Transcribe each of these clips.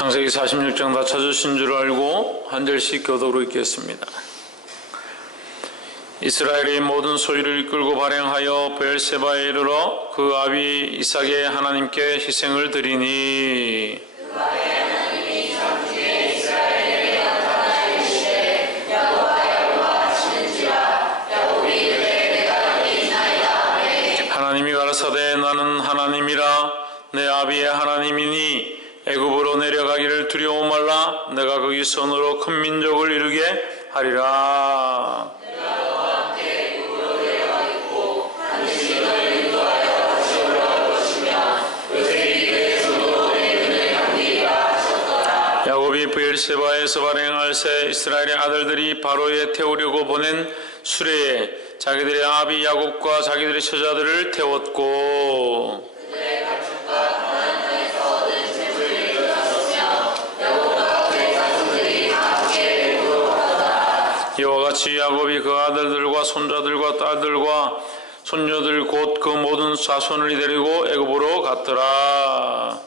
창세기 46장 다 찾으신 줄 알고 한 절씩 교독으로 읽겠습니다. 이스라엘의 모든 소유를 이끌고 발행하여 브엘세바에 이르러 그 아비 이삭의 하나님께 희생을 드리니 하나님이 가라사대 나는 하나님이라 내 아비의 하나님이니 애굽으로 내려가기를 두려워 말라. 내가 거기 손으로 큰 민족을 이루게 하리라. 내가 너와 함께 애굽으로 내려가겠고 반드시 너를 인도하여 다시 올라올 것이며 요셉이 그에게서도 내 눈을 감기리라 하셨더라. 야곱이 브엘세바에서 발행할 새 이스라엘의 아들들이 바로에 태우려고 보낸 수레에 자기들의 아비 야곱과 자기들의 처자들을 태웠고 이와 같이 야곱이 그 아들들과 손자들과 딸들과 손녀들 곧 그 모든 자손을 데리고 애굽으로 갔더라.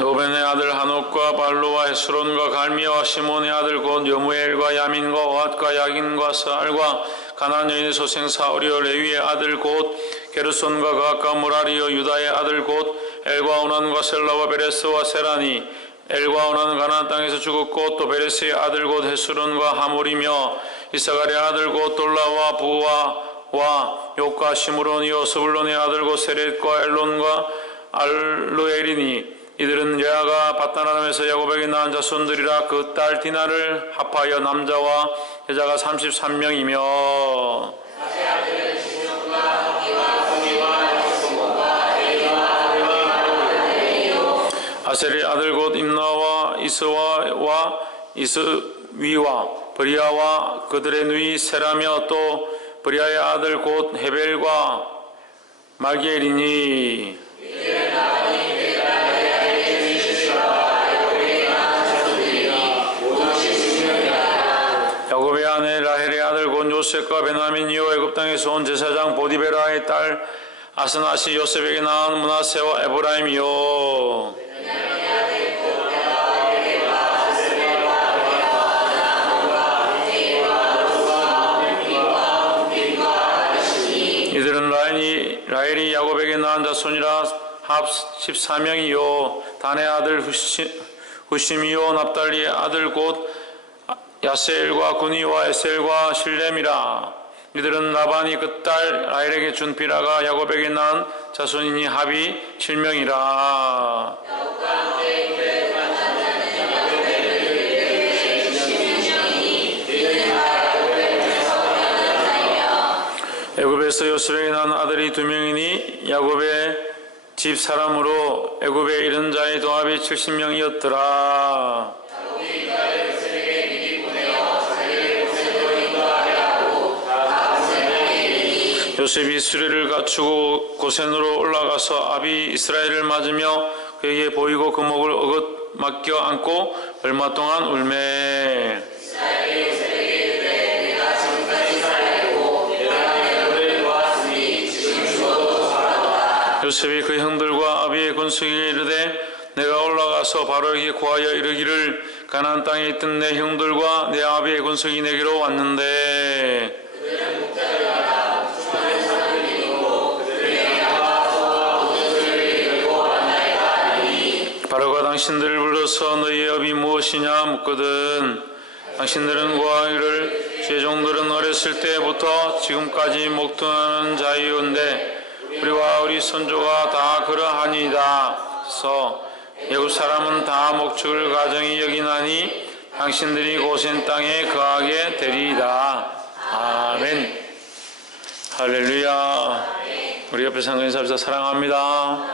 로벤의 아들 하녹과 발로와 헤스론과 갈미와 시몬의 아들 곧 여무엘과 야민과 오핫과 야긴과 스알과 가나안 여인의 소생 사오리오 레위의 아들 곧 게르손과 가까 무라리오 유다의 아들 곧 엘과 오난과 셀라와 베레스와 세라니 엘과 오난은 가나안 땅에서 죽었고 또 베레스의 아들 곧 헤스론과 하몰이며 이사갈의 아들 곧 돌라와 부와와 욕과 시므론이요 스불론의 아들 곧 세렛과 엘론과 알루엘이니 이들은 레아가 밧단아람에서 야곱에게 낳은 자손들이라. 그 딸 디나를 합하여 남자와 여자가 33명이며 아셀의 아들 곧 임나와 이스와와 이스위와 브리아와 그들의 누이 세라며 또 브리아의 아들 곧 헤벨과 말기엘이니 야곱의 아내 라헬의 아들 곧 요셉과 베냐민이요 애굽 땅에서 온 제사장 보디베라의 딸 아스낫이 요셉에게 낳은 므낫세와 에브라임이요 이들은 라헬이 야곱에게 낳은 자손이라 합 14명이요 단의 아들 후심이요 납달리의 아들 곧 야세엘과 구니와 에셀과 실렘이라. 이들은 라반이 그 딸 라헬에게 준 비라가 야곱에게 낳은 자손이니 합이 7명이라. 애굽에서 요셉에게 낳은 아들이 2명이니 야곱의 집 사람으로 애굽에 이른 자의 도합이 70명이었더라. 요셉이 수레를 갖추고 고센으로 올라가서 아비 이스라엘을 맞으며 그에게 보이고 그 목을 어긋 맡겨 안고 얼마 동안 울매. 요셉이 그 형들과 아비의 군수에게 이르되 내가 올라가서 바로에게 고하여 이르기를 가나안 땅에 있던 내 형들과 내 아비의 군수가 내게로 왔는데 바로가 당신들을 불러서 너희의 업이 무엇이냐 묻거든 당신들은 고하기를 제 종들은 어렸을 때부터 지금까지 목통하는 자이온데 우리와 우리 선조가 다 그러하니이다. 서 애굽 사람은 다 목축을 가정히 여기나니 당신들이 고센 땅에 거하게 되리이다. 아멘. 할렐루야. 우리 옆에 상관 인사합시다. 사랑합니다.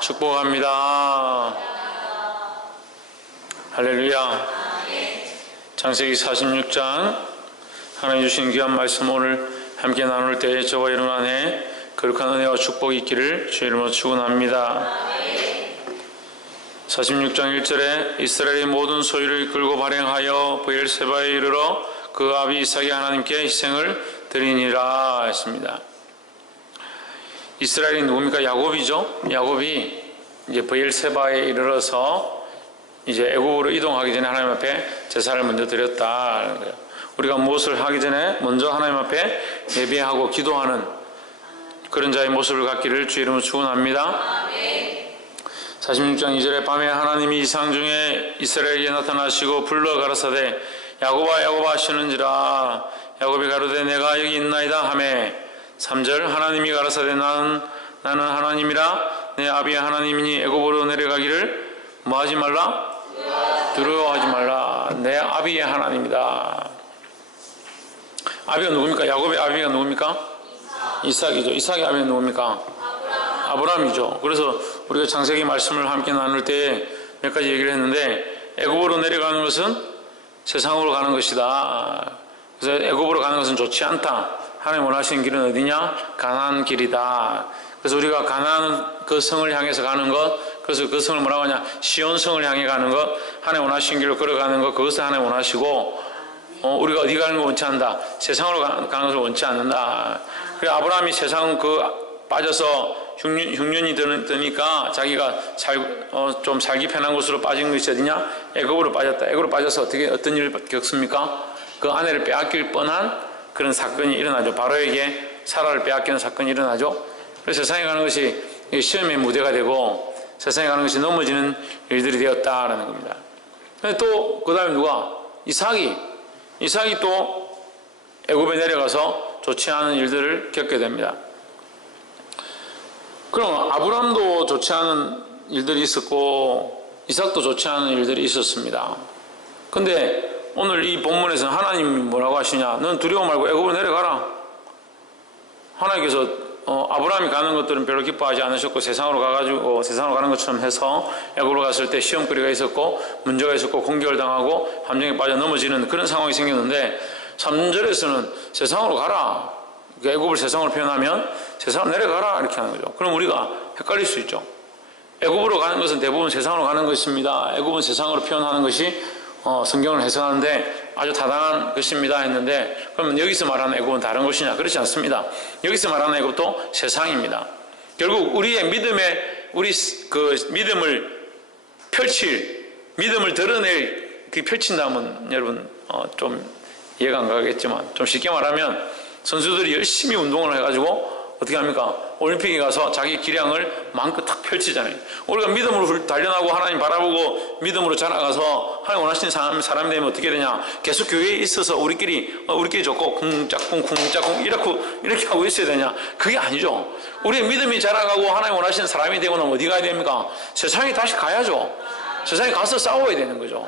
축복합니다. 할렐루야. 창세기 46장 하나님 주신 귀한 말씀 오늘 함께 나눌 때에 저와 여러분 안에 거룩한 은혜와 축복이 있기를 주의 이름으로 축원합니다. 46장 1절에 이스라엘의 모든 소유를 이끌고 발행하여 브엘세바에 이르러 그 아비 이삭의 하나님께 희생을 드리니라 했습니다. 이스라엘이 누굽니까? 야곱이죠. 야곱이 이제 브엘세바에 이르러서 이제 애굽으로 이동하기 전에 하나님 앞에 제사를 먼저 드렸다. 우리가 무엇을 하기 전에 먼저 하나님 앞에 예배하고 기도하는 그런 자의 모습을 갖기를 주 이름으로 축원합니다. 46장 2절에 밤에 하나님이 이상 중에 이스라엘에 나타나시고 불러 가라사대 야곱아 야곱아 하시는지라. 야곱이 가로되 내가 여기 있나이다 하매 3절 하나님이 가라사대 나는 하나님이라 내 아비의 하나님이니 애굽으로 내려가기를 뭐하지 말라? 두려워하지 말라. 내 아비의 하나님이다. 아비가 누굽니까? 야곱의 아비가 누굽니까? 이삭이죠. 이삭의 아비가 누굽니까? 아브라함이죠. 그래서 우리가 창세기 말씀을 함께 나눌 때 몇 가지 얘기를 했는데 애굽으로 내려가는 것은 세상으로 가는 것이다. 그래서 애굽으로 가는 것은 좋지 않다. 하나님 원하시는 길은 어디냐? 가나안 길이다. 그래서 우리가 가나안 그 성을 향해서 가는 것, 그래서 그 성을 뭐라고 하냐? 시온성을 향해 가는 것, 하나님 원하시는 길로 걸어가는 것, 그것을 하나님 원하시고 우리가 어디 가는 걸 원치 않는다. 세상으로 가는 것을 원치 않는다. 그래서 아브라함이 세상 빠져서 흉년이 드니까 자기가 좀 살기 편한 곳으로 빠진 것이 어디냐? 애굽으로 빠졌다. 애굽으로 빠져서 어떤 일을 겪습니까? 그 아내를 빼앗길 뻔한 그런 사건이 일어나죠. 바로에게 사라를 빼앗기는 사건이 일어나죠. 그래서 세상에 가는 것이 시험의 무대가 되고 세상에 가는 것이 넘어지는 일들이 되었다라는 겁니다. 또 그 다음에 누가? 이삭이 또 애굽에 내려가서 좋지 않은 일들을 겪게 됩니다. 그럼 아브람도 좋지 않은 일들이 있었고 이삭도 좋지 않은 일들이 있었습니다. 근데 오늘 이 본문에서는 하나님이 뭐라고 하시냐? 넌 두려워 말고 애굽으로 내려가라. 하나님께서 아브라함이 가는 것들은 별로 기뻐하지 않으셨고 세상으로 가는 것처럼 해서 애굽으로 갔을 때 시험거리가 있었고 문제가 있었고 공격을 당하고 함정에 빠져 넘어지는 그런 상황이 생겼는데 3절에서는 세상으로 가라. 애굽을 세상으로 표현하면 세상으로 내려가라 이렇게 하는 거죠. 그럼 우리가 헷갈릴 수 있죠. 애굽으로 가는 것은 대부분 세상으로 가는 것입니다. 애굽은 세상으로 표현하는 것이 성경을 해석하는데 아주 타당한 것입니다 했는데 그러면 여기서 말하는 애굽은 다른 것이냐? 그렇지 않습니다. 여기서 말하는 애굽도 세상입니다. 결국 우리의 우리 그 믿음을 믿음을 드러낼 펼친다면 여러분 좀 이해가 안 가겠지만 좀 쉽게 말하면 선수들이 열심히 운동을 해가지고 어떻게 합니까? 올림픽에 가서 자기 기량을 마음껏 탁 펼치잖아요. 우리가 믿음으로 단련하고 하나님 바라보고 믿음으로 자라가서 하나님 원하시는 사람이 되면 어떻게 되냐? 계속 교회에 있어서 우리끼리 좋고 쿵짝쿵 이렇게 하고 있어야 되냐? 그게 아니죠. 우리의 믿음이 자라가고 하나님 원하시는 사람이 되고 나면 어디 가야 됩니까? 세상에 다시 가야죠. 세상에 가서 싸워야 되는 거죠.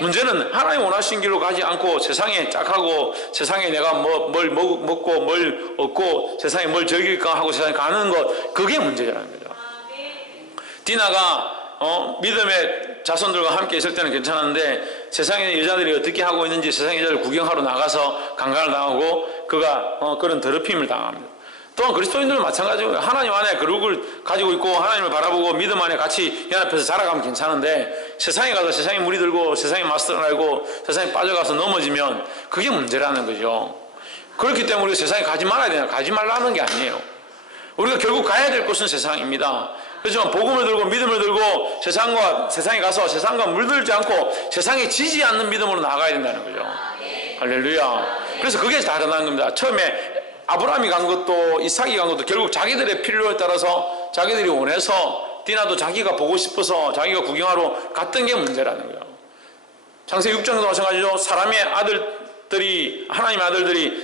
문제는 하나님 원하신 길로 가지 않고 세상에 짝하고 세상에 내가 뭘 먹고 뭘 얻고 세상에 뭘 즐길까 하고 세상에 가는 것, 그게 문제라는 거죠. 디나가 믿음의 자손들과 함께 있을 때는 괜찮았는데 세상의 여자들이 어떻게 하고 있는지 세상의 여자들 구경하러 나가서 강간을 당하고 그가 그런 더럽힘을 당합니다. 또한 그리스도인들은 마찬가지고요. 하나님 안에 그룹을 가지고 있고 하나님을 바라보고 믿음 안에 같이 연합해서 자라가면 괜찮은데 세상에 가서 세상에 물이 들고 세상에 마스터를 알고 세상에 빠져가서 넘어지면 그게 문제라는 거죠. 그렇기 때문에 우리가 세상에 가지 말아야 되나? 가지 말라는 게 아니에요. 우리가 결국 가야 될 곳은 세상입니다. 그렇지만 복음을 들고 믿음을 들고 세상에 가서 세상과 물들지 않고 세상에 지지 않는 믿음으로 나아가야 된다는 거죠. 할렐루야. 그래서 그게 다르다는 겁니다. 처음에 아브라함이 간 것도 이삭이 간 것도 결국 자기들의 필요에 따라서 자기들이 원해서 디나도 자기가 보고 싶어서 자기가 구경하러 갔던 게 문제라는 거예요. 창세기 6장도 마찬가지죠. 하나님의 아들들이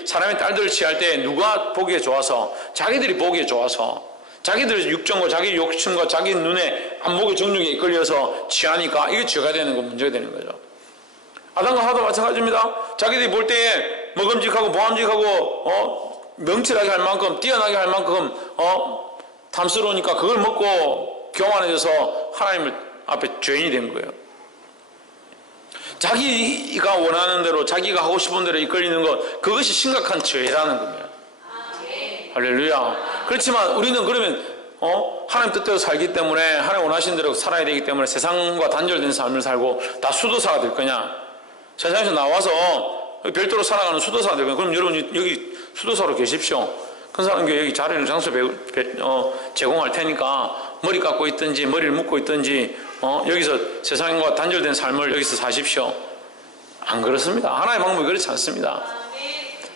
사람의 딸들을 취할 때 누가 보기에 좋아서? 자기들이 보기에 좋아서 자기들의 육정과 자기 욕심과 자기 눈에 안목의 정욕에 이끌려서 취하니까 이게 죄가 되는 거, 문제가 되는 거죠. 아담과 하와도 마찬가지입니다. 자기들이 볼 때에 먹음직하고 보암직하고 명철하게 할 만큼 뛰어나게 할 만큼 탐스러우니까 그걸 먹고 교만해져서 하나님 앞에 죄인이 된 거예요. 자기가 원하는 대로 자기가 하고 싶은 대로 이끌리는 것, 그것이 심각한 죄라는 겁니다. 할렐루야. 그렇지만 우리는 그러면 하나님 뜻대로 살기 때문에 하나님 원하시는 대로 살아야 되기 때문에 세상과 단절된 삶을 살고 다 수도사가 될 거냐? 세상에서 나와서 별도로 살아가는 수도사가 되거든요. 그럼 여러분 여기 수도사로 계십시오. 큰사랑교회 여기 자리를 장소 제공할 테니까 머리 깎고 있든지 머리를 묶고 있든지 여기서 세상과 단절된 삶을 여기서 사십시오. 안 그렇습니다. 하나의 방법이 그렇지 않습니다.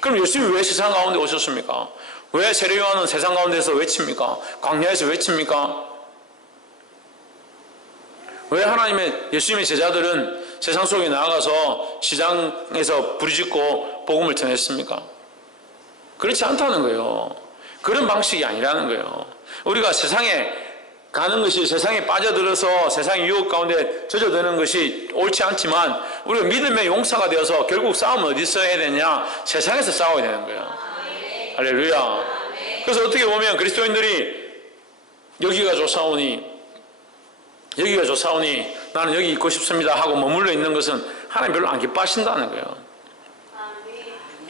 그럼 예수님이 왜 세상 가운데 오셨습니까? 왜 세례요한은 세상 가운데서 외칩니까? 광야에서 외칩니까? 왜 예수님의 제자들은 세상 속에 나아가서 시장에서 부르짖고 복음을 전했습니까? 그렇지 않다는 거예요. 그런 방식이 아니라는 거예요. 우리가 세상에 가는 것이, 세상에 빠져들어서 세상의 유혹 가운데 젖어드는 것이 옳지 않지만, 우리가 믿음의 용사가 되어서 결국 싸움은 어디서 해야 되냐? 세상에서 싸워야 되는 거예요. 할렐루야. 그래서 어떻게 보면 그리스도인들이 여기가 좋사오니 나는 여기 있고 싶습니다 하고 머물러 있는 것은 하나님 별로 안 기뻐하신다는 거예요.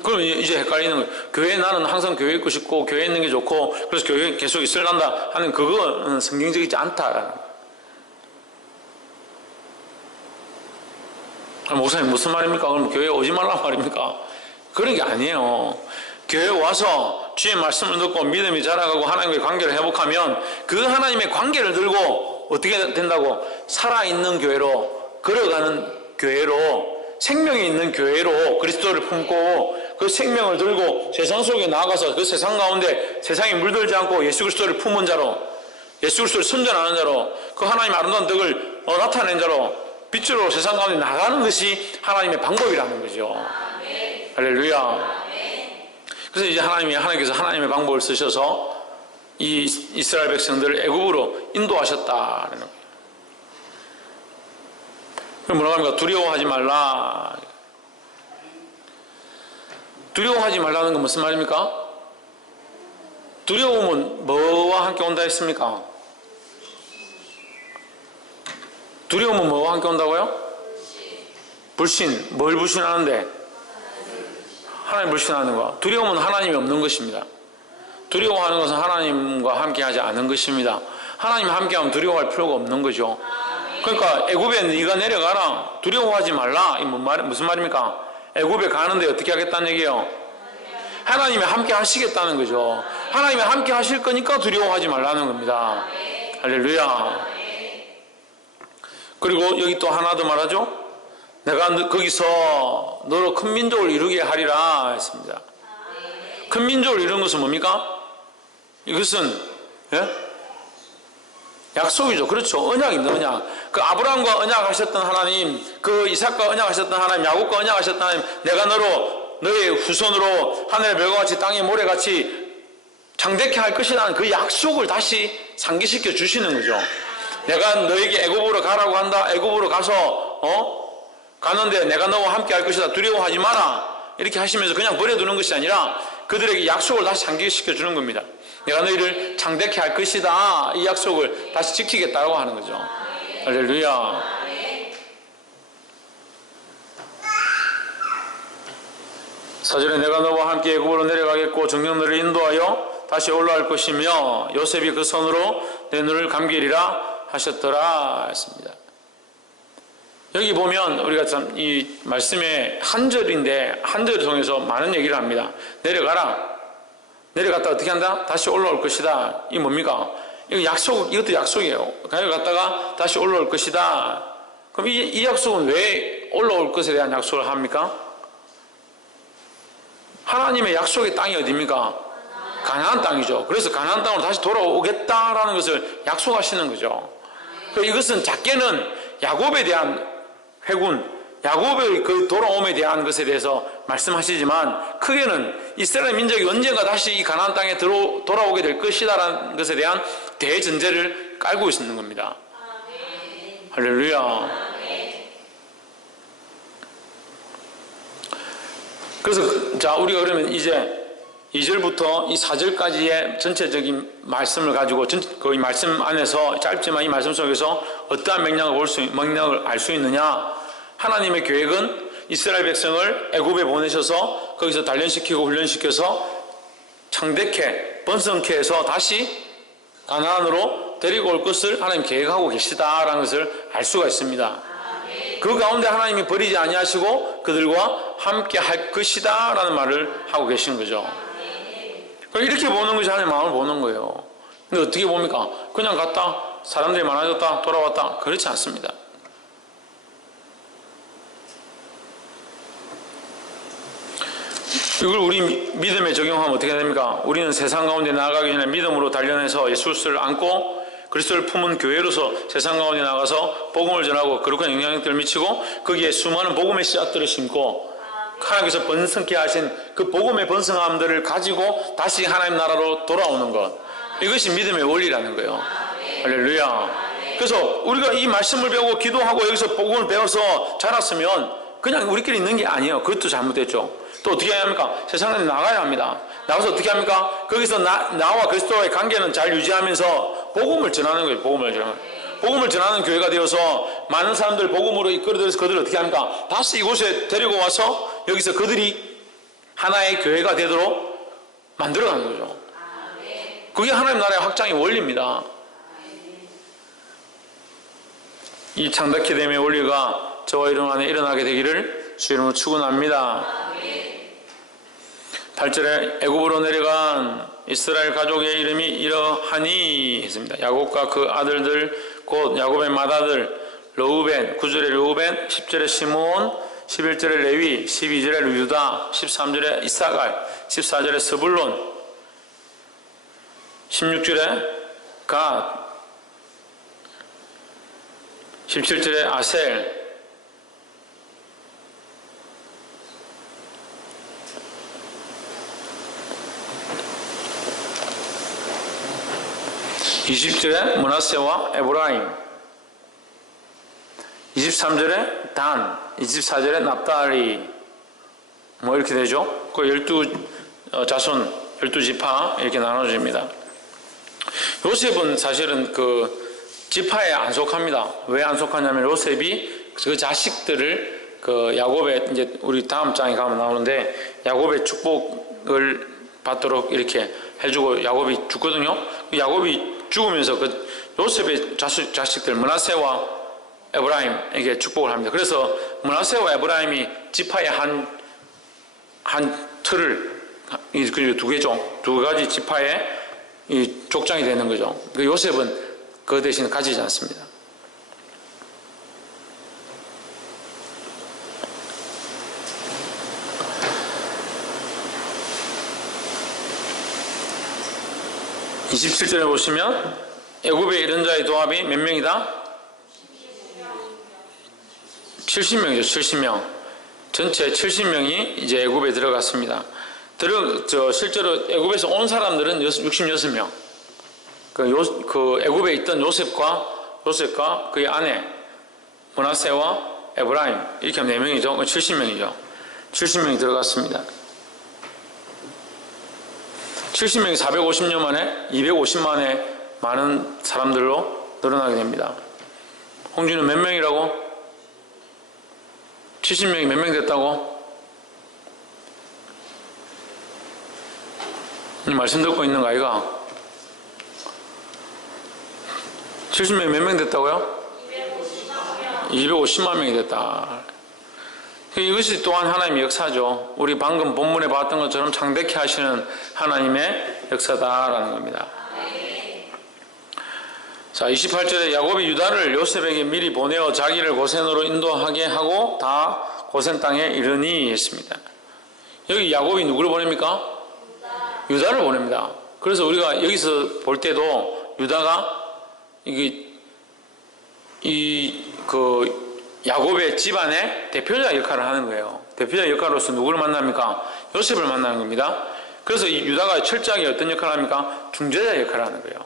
그럼 이제 헷갈리는 거예요. 교회에 나는 항상 교회에 있고 싶고 교회에 있는 게 좋고 그래서 교회에 계속 있으란다 하는 그거는 성경적이지 않다. 목사님 무슨 말입니까? 그럼 교회에 오지 말란 말입니까? 그런 게 아니에요. 교회에 와서 주의 말씀을 듣고 믿음이 자라가고 하나님과의 관계를 회복하면 그 하나님의 관계를 들고 어떻게 된다고? 살아있는 교회로, 걸어가는 교회로, 생명이 있는 교회로 그리스도를 품고 그 생명을 들고 세상 속에 나아가서 그 세상 가운데 세상에 물들지 않고 예수 그리스도를 품은 자로, 예수 그리스도를 선전하는 자로, 그 하나님의 아름다운 덕을 나타낸 자로 빛으로 세상 가운데 나가는 것이 하나님의 방법이라는 거죠. 할렐루야. 그래서 이제 하나님께서 하나님의 방법을 쓰셔서 이 이스라엘 백성들을 애굽으로 인도하셨다는 거예요. 그럼 뭐라고 합니까? 두려워하지 말라. 두려워하지 말라는 건 무슨 말입니까? 두려움은 뭐와 함께 온다 했습니까? 두려움은 뭐와 함께 온다고요? 불신. 뭘 불신하는데? 하나님 불신하는 거. 두려움은 하나님이 없는 것입니다. 두려워하는 것은 하나님과 함께하지 않은 것입니다. 하나님 함께하면 두려워할 필요가 없는 거죠. 그러니까 애굽에 네가 내려가라. 두려워하지 말라. 이 무슨 말입니까? 애굽에 가는데 어떻게 하겠다는 얘기예요? 하나님이 함께 하시겠다는 거죠. 하나님이 함께 하실 거니까 두려워하지 말라는 겁니다. 할렐루야. 그리고 여기 또 하나 더 말하죠. 내가 거기서 너로 큰 민족을 이루게 하리라 했습니다. 큰 민족을 이루는 것은 뭡니까? 이것은 약속이죠. 그렇죠. 언약입니다. 언약. 그 아브라함과 언약하셨던 하나님, 그 이삭과 언약하셨던 하나님, 야곱과 언약하셨던 하나님, 내가 너의 후손으로 하늘의 별과 같이 땅의 모래같이 장대케 할 것이라는 그 약속을 다시 상기시켜 주시는 거죠. 내가 너에게 애굽으로 가라고 한다. 애굽으로 가서 가는데 내가 너와 함께 할 것이다. 두려워하지 마라. 이렇게 하시면서 그냥 버려두는 것이 아니라 그들에게 약속을 다시 상기시켜 주는 겁니다. 내가 너희를 장대케 할 것이다. 이 약속을 다시 지키겠다고 하는 거죠. 할렐루야. 사절에 내가 너와 함께 애굽으로 내려가겠고 정녕 너를 인도하여 다시 올라올 것이며 요셉이 그 손으로 내 눈을 감기리라 하셨더라 했습니다. 여기 보면 우리가 참 이 말씀의 한 절인데 한 절을 통해서 많은 얘기를 합니다. 내려가라. 내려갔다 어떻게 한다? 다시 올라올 것이다. 이게 뭡니까? 이것도 약속이에요. 내려갔다가 다시 올라올 것이다. 그럼 이 약속은 왜 올라올 것에 대한 약속을 합니까? 하나님의 약속의 땅이 어디입니까? 가나안 땅이죠. 그래서 가나안 땅으로 다시 돌아오겠다라는 것을 약속하시는 거죠. 이것은 작게는 야곱에 대한 회군, 야곱의 그 돌아옴에 대한 것에 대해서 말씀하시지만 크게는 이스라엘 민족이 언젠가 다시 이 가나안 땅에 돌아오게 될 것이다라는 것에 대한 대전제를 깔고 있는 겁니다. 할렐루야. 그래서 자 우리가 그러면 이제 2절부터 이 4절까지의 전체적인 말씀을 가지고 그 말씀 안에서 짧지만 이 말씀 속에서 어떠한 맥락을 알 수 있느냐? 하나님의 계획은 이스라엘 백성을 애굽에 보내셔서 거기서 단련시키고 훈련시켜서 창대케 번성케 해서 다시 가나안으로 데리고 올 것을 하나님 계획하고 계시다라는 것을 알 수가 있습니다. 그 가운데 하나님이 버리지 아니하시고 그들과 함께 할 것이다 라는 말을 하고 계시는 거죠. 이렇게 보는 것이 하나님의 마음을 보는 거예요. 근데 어떻게 봅니까? 그냥 갔다 사람들이 많아졌다 돌아왔다 그렇지 않습니다. 이걸 우리 믿음에 적용하면 어떻게 됩니까? 우리는 세상 가운데 나아가기 전에 믿음으로 단련해서 예수를 안고 그리스도를 품은 교회로서 세상 가운데 나가서 복음을 전하고 거룩한 영향력들을 미치고 거기에 수많은 복음의 씨앗들을 심고 하나님께서 번성케 하신 그 복음의 번성함들을 가지고 다시 하나님 나라로 돌아오는 것, 이것이 믿음의 원리라는 거예요. 할렐루야. 그래서 우리가 이 말씀을 배우고 기도하고 여기서 복음을 배워서 자랐으면 그냥 우리끼리 있는 게 아니에요. 그것도 잘못됐죠. 또 어떻게 해야 합니까? 세상에 나가야 합니다. 나가서 어떻게 합니까? 거기서 나와 그리스도와의 관계는 잘 유지하면서 복음을 전하는 거예요. 복음을 전하는 교회가 되어서 많은 사람들 복음으로 이끌어들여서 그들을 어떻게 합니까? 다시 이곳에 데리고 와서 여기서 그들이 하나의 교회가 되도록 만들어가는 거죠. 그게 하나님 나라의 확장의 원리입니다. 이 창다케됨의 원리가 저와 여러분 안에 일어나게 되기를 주 이름으로 축원합니다. 8절에 애굽으로 내려간 이스라엘 가족의 이름이 이러하니 했습니다. 야곱과 그 아들들 곧 야곱의 맏아들 르우벤, 9절에 르우벤, 10절에 시므온, 11절에 레위, 12절에 유다, 13절에 이사갈, 14절에 스불론, 16절에 갓, 17절에 아셀, 20절에 므낫세와 에브라임, 23절에 단, 24절에 납달리, 뭐 이렇게 되죠. 그 12자손, 12지파 이렇게 나눠집니다. 요셉은 사실은 그 지파에 안 속합니다. 왜 안 속하냐면 요셉이 그 자식들을 그 야곱의, 이제 우리 다음 장에 가면 나오는데 야곱의 축복을 받도록 이렇게 해주고 야곱이 죽거든요. 야곱이 죽으면서 그 요셉의 자식들 므낫세와 에브라임에게 축복을 합니다. 그래서 므낫세와 에브라임이 지파의 한 틀을, 그리고 두 개죠. 두 가지 지파의 이 족장이 되는 거죠. 그 요셉은 그 대신 가지지 않습니다. (27절에) 보시면 애굽에 이른 자의 도합이 몇 명이다? 70명이죠. 70명. 전체 70명이 이제 애굽에 들어갔습니다. 실제로 애굽에서 온 사람들은 66명. 그 애굽에 있던 요셉과 그의 아내 므낫세와 에브라임 이렇게 하면 4명이죠. 70명이죠. 70명이 들어갔습니다. 70명이 450년 만에 250만의 많은 사람들로 늘어나게 됩니다. 홍준은 몇 명이라고? 70명이 몇 명 됐다고? 이 말씀 듣고 있는 거 아이가? 70명이 몇 명 됐다고요? 250만 명이 됐다. 이것이 또한 하나님의 역사죠. 우리 방금 본문에 봤던 것처럼 창대케 하시는 하나님의 역사다라는 겁니다. 자, 28절에 야곱이 유다를 요셉에게 미리 보내어 자기를 고센으로 인도하게 하고 다 고센 땅에 이르니 했습니다. 여기 야곱이 누구를 보냅니까? 유다를 보냅니다. 그래서 우리가 여기서 볼 때도 유다가 야곱의 집안의 대표자 역할을 하는 거예요. 대표자 역할로서 누구를 만납니까? 요셉을 만나는 겁니다. 그래서 이 유다가 철저하게 어떤 역할을 합니까? 중재자 역할을 하는 거예요.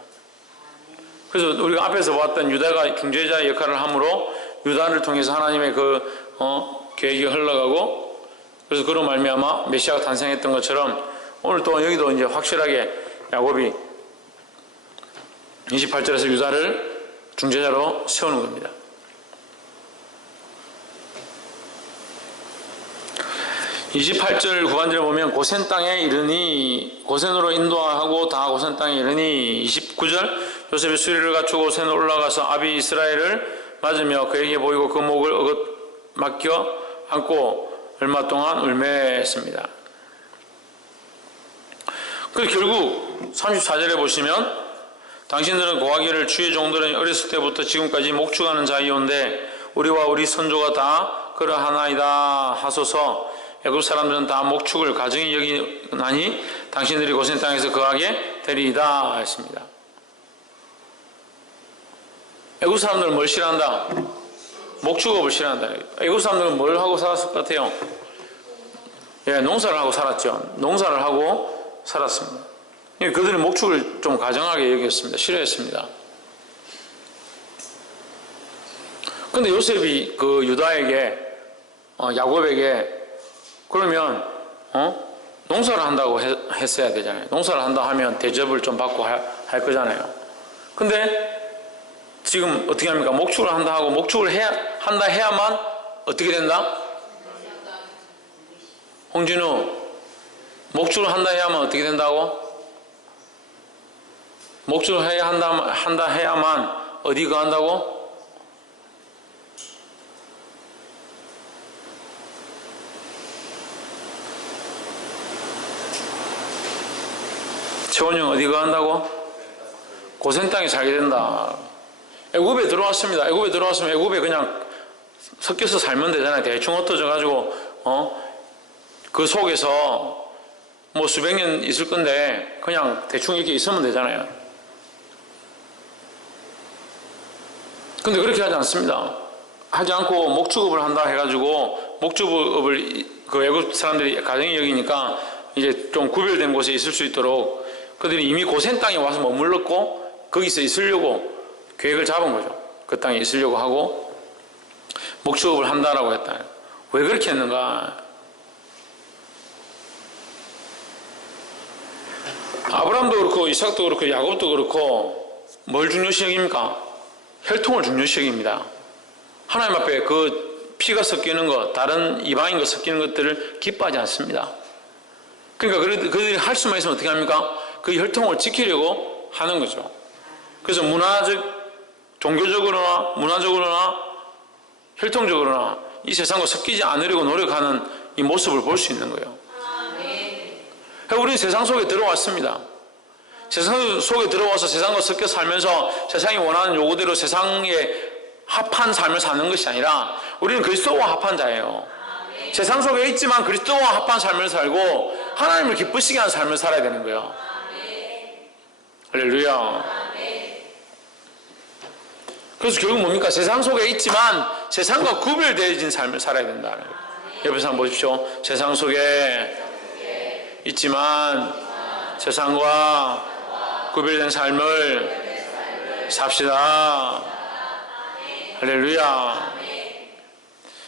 그래서 우리가 앞에서 봤던 유다가 중재자 역할을 함으로 유다를 통해서 하나님의 계획이 흘러가고, 그래서 그로 말미암아 메시아가 탄생했던 것처럼 오늘 또 여기도 이제 확실하게 야곱이 28절에서 유다를 중재자로 세우는 겁니다. 28절 후반절에 보면 고센 땅에 이르니, 고센으로 인도하고 다 고센 땅에 이르니, 29절 요셉이 수리를 갖추고 고센으로 올라가서 아비 이스라엘을 맞으며 그에게 보이고 그 목을 맡겨 안고 얼마 동안 울매했습니다. 그래서 결국 34절에 보시면 당신들은 고하기를 주의 종들은 어렸을 때부터 지금까지 목축하는 자이온데 우리와 우리 선조가 다 그러하나이다 하소서. 애굽 사람들은 다 목축을 가증히 여기나니 당신들이 고센 땅에서 거하게 되리이다 했습니다. 애굽 사람들은 뭘 싫어한다? 목축업을 싫어한다. 애굽 사람들은 뭘 하고 살았을 것 같아요? 예, 농사를 하고 살았죠. 농사를 하고 살았습니다. 그들은 목축을 좀 가정하게 여겼습니다. 싫어했습니다. 근데 요셉이 그 유다에게 야곱에게 그러면 농사를 한다고 했어야 되잖아요. 농사를 한다 하면 대접을 좀 받고 할 거잖아요. 근데 지금 어떻게 합니까? 목축을 한다 하고 목축을 한다 해야만 어떻게 된다? 홍진우, 목축을 한다 해야만 어떻게 된다고? 목축을 한다 해야만 어디 거한다고? 최원이 형 어디 거한다고? 고센 땅에 살게 된다. 애굽에 들어왔습니다. 애굽에 들어왔으면 애굽에 그냥 섞여서 살면 되잖아요. 대충 흩어져 가지고 그 속에서 뭐 수백 년 있을 건데 그냥 대충 이렇게 있으면 되잖아요. 근데 그렇게 하지 않습니다. 하지 않고 목축업을 한다 해가지고 목축업을 그 애굽 사람들이 가정이 여기니까 이제 좀 구별된 곳에 있을 수 있도록 그들이 이미 고센 땅에 와서 머물렀고 거기서 있으려고 계획을 잡은 거죠. 그 땅에 있으려고 하고 목축업을 한다라고 했다. 왜 그렇게 했는가? 아브라함도 그렇고 이삭도 그렇고 야곱도 그렇고 뭘 중요시 여깁니까? 혈통을 중요시 여깁니다. 하나님 앞에 그 피가 섞이는 것, 다른 이방인과 섞이는 것들을 기뻐하지 않습니다. 그러니까 그들이 할 수만 있으면 어떻게 합니까? 그 혈통을 지키려고 하는 거죠. 그래서 종교적으로나 문화적으로나 혈통적으로나 이 세상과 섞이지 않으려고 노력하는 이 모습을 볼 수 있는 거예요. 우리는 세상 속에 들어왔습니다. 세상 속에 들어와서 세상과 섞여 살면서 세상이 원하는 요구대로 세상에 합한 삶을 사는 것이 아니라 우리는 그리스도와 합한 자예요. 세상 속에 있지만 그리스도와 합한 삶을 살고 하나님을 기쁘시게 하는 삶을 살아야 되는 거예요. 할렐루야. 그래서 결국 뭡니까? 세상 속에 있지만 세상과 구별되어진 삶을 살아야 된다는 거예요. 옆에 사람 보십시오. 세상 속에 있지만 세상과 구별된 삶을 삽시다. 할렐루야.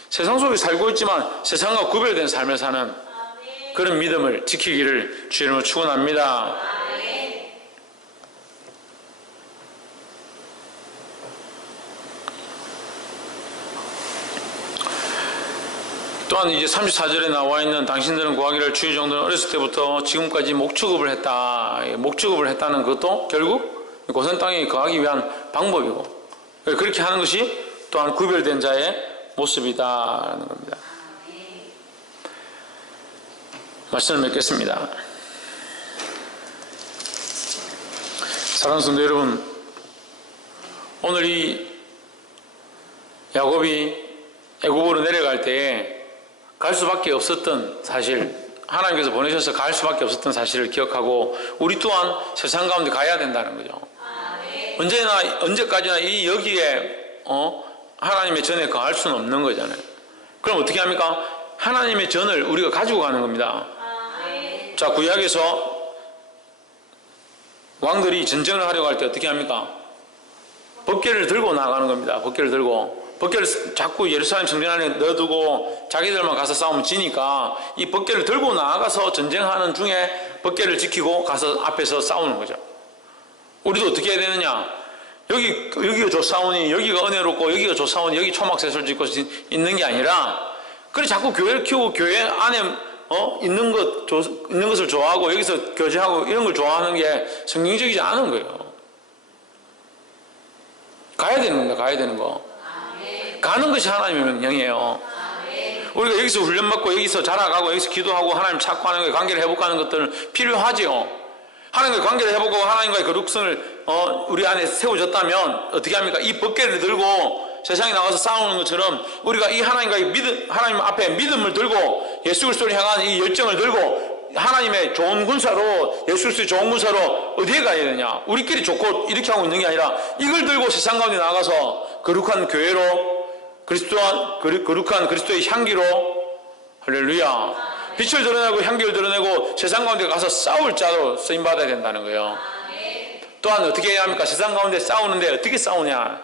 세상 속에 살고 있지만 세상과 구별된 삶을 사는 그런 믿음을 지키기를 주의 이름으로 축원합니다. 또한 이제 34절에 나와 있는 당신들은 구하기를 주의 종들은 어렸을 때부터 지금까지 목축업을 했다. 목축업을 했다는 것도 결국 고센 땅에 거하기 위한 방법이고 그렇게 하는 것이 또한 구별된 자의 모습이다라는 겁니다. 말씀을 맺겠습니다. 사랑하는 성도 여러분, 오늘 이 야곱이 애굽으로 내려갈 때에 갈 수밖에 없었던 사실, 하나님께서 보내셔서 갈 수밖에 없었던 사실을 기억하고 우리 또한 세상 가운데 가야 된다는 거죠. 언제까지나 이 여기에 하나님의 전에 거할 수는 없는 거잖아요. 그럼 어떻게 합니까? 하나님의 전을 우리가 가지고 가는 겁니다. 자, 구약에서 왕들이 전쟁을 하려고 할 때 어떻게 합니까? 법궤를 들고 나가는 겁니다. 법궤를 들고. 법궤를 자꾸 예루살렘 성전 안에 넣어두고 자기들만 가서 싸우면 지니까 이 법궤를 들고 나가서 전쟁하는 중에 법궤를 가서 앞에서 싸우는 거죠. 우리도 어떻게 해야 되느냐? 여기가 좋사오니 여기가 은혜롭고 여기가 좋사오니 여기 초막새를 짓고 있는 게 아니라 그래 자꾸 교회를 키우고 교회 안에 있는 것을 좋아하고 여기서 교제하고 이런 걸 좋아하는 게 성경적이지 않은 거예요. 가야 되는 겁니다. 가야 되는 거. 가는 것이 하나님의 명령이에요. 우리가 여기서 훈련받고 여기서 자라가고 여기서 기도하고 하나님 찾고 하나님과의 관계를 회복하는 것들은 필요하지요. 하나님과의 관계를 회복하고 하나님과의 거룩성을 우리 안에 세워졌다면 어떻게 합니까? 이 법궤를 들고 세상에 나가서 싸우는 것처럼 우리가 이 하나님과의 하나님 앞에 믿음을 들고 예수 그리스도를 향한 이 열정을 들고 하나님의 좋은 군사로, 예수 그리스도의 좋은 군사로 어디에 가야 되냐? 우리끼리 좋고 이렇게 하고 있는 게 아니라 이걸 들고 세상 가운데 나가서 거룩한 교회로, 거룩한 그리스도의 향기로, 할렐루야, 빛을 드러내고 향기를 드러내고 세상 가운데 가서 싸울 자로 쓰임받아야 된다는 거예요. 또한 어떻게 해야 합니까? 세상 가운데 싸우는데 어떻게 싸우냐?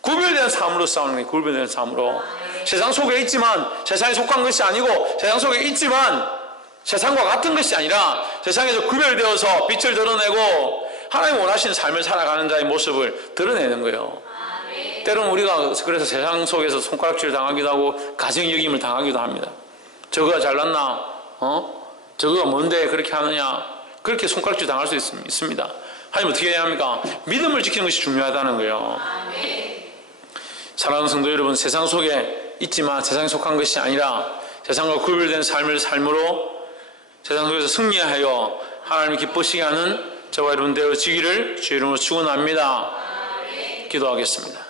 구별된 삶으로 싸우는 거예요. 구별된 삶으로. 세상 속에 있지만 세상에 속한 것이 아니고, 세상 속에 있지만 세상과 같은 것이 아니라 세상에서 구별되어서 빛을 드러내고 하나님 원하시는 삶을 살아가는 자의 모습을 드러내는 거예요. 때로는 우리가 그래서 세상 속에서 손가락질 당하기도 하고 가정여김을 당하기도 합니다. 저거가 잘났나? 저거가 뭔데 그렇게 하느냐? 그렇게 손가락질 당할 수 있습니다. 하나님 어떻게 해야 합니까? 믿음을 지키는 것이 중요하다는 거예요. 사랑하는 성도 여러분, 세상 속에 있지만 세상에 속한 것이 아니라 세상과 구별된 삶으로 세상 속에서 승리하여 하나님을 기쁘시게 하는 저와 여러분 되어지기를 주의 이름으로 축원합니다. 기도하겠습니다.